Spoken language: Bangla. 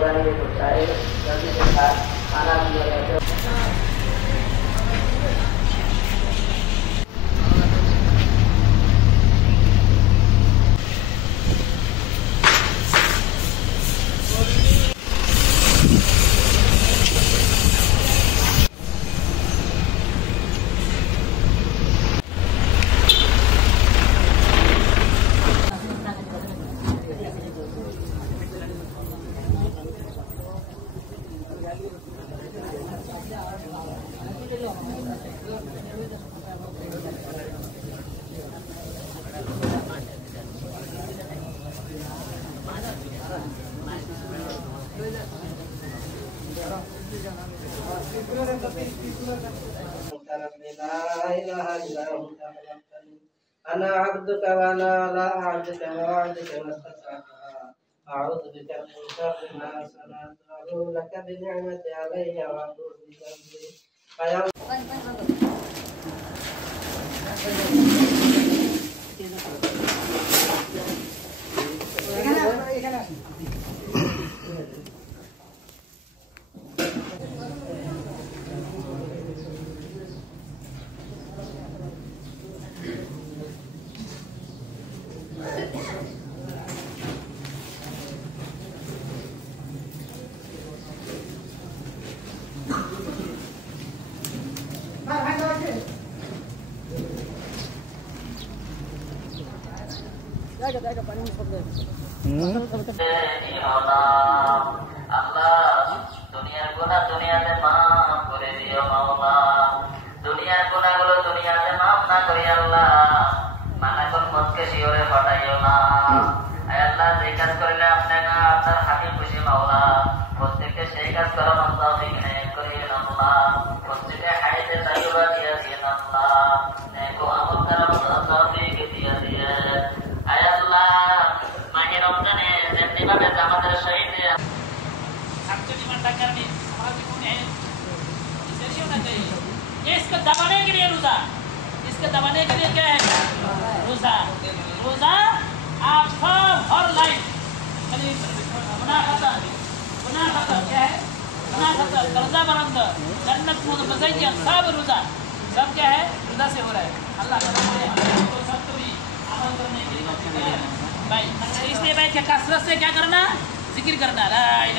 कुर्बानी होता है, जल्दी से खाना दिया जाता है। أنا عبدك وأنا على عهدك ووعدك ما استطعت أعوذ بك من شر ما صنعت أعوذ لك بنعمة علي وأعوذ بذنبي দুনিয়ার গুনাহ দুনিয়াতে মাফ করে দিও মাওলা, দুনিয়ার গুনাহগুলো দুনিয়াতে মাফ না করি আল্লাহ, মানাকল মতকে শিওরে ফাটাইও না। আয় আল্লাহ, যে কাজ করলে আপনি না আপনার হাবিব খুশি মাওলা, প্রত্যেককে সেই কাজ করার তৌফিক ইনায়াত করিয়েন আল্লাহ, প্রত্যেককে হায়াতে তাইয়্যিবা দিয়ে দিয়েন আল্লাহ, নেক আমল করার তৌফিক দিয়ে দিয়েন। আয় আল্লাহ, মাহে রমজানে যেভাবে আমাদের শহীদ करने समाज में है, इसे नहीं होना चाहिए। ये इसको दबाने के लिए रोजा, इसको दबाने के लिए क्या है रोजा। रोजा आप सब हर लाइफ गुनाह खत्म क्या है, गुनाह खत्म, कर्जा बरंद, जन्नत मुज़य्यन, सब रोजा, सब क्या है रोजा से हो रहा है। अल्लाह तो सबको भी अमल करने के लिए भाई, इसलिए भाई क्या कसरत से क्या करना, जिक्र करना, ला इलाहा